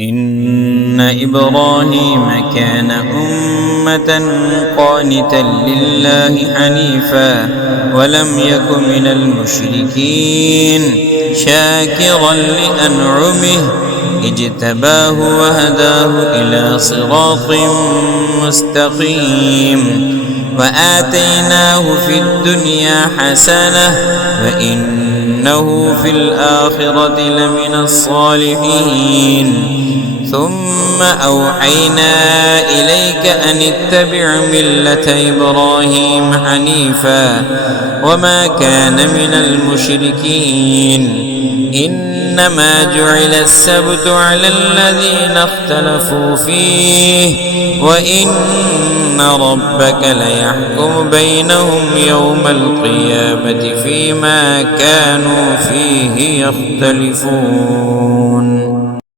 إن إبراهيم كان أمة قانتا لله حنيفا ولم يك من المشركين شاكرا لأنعمه اجتباه وهداه إلى صراط مستقيم وآتيناه في الدنيا حسنة وإنه في الآخرة لمن الصالحين ثم أوحينا إليك أن اتبع ملة إبراهيم حنيفا وما كان من المشركين إنما جعل السبت على الذين اختلفوا فيه وإن ربك ليحكم بينهم يوم القيامة فيما كانوا فيه يختلفون.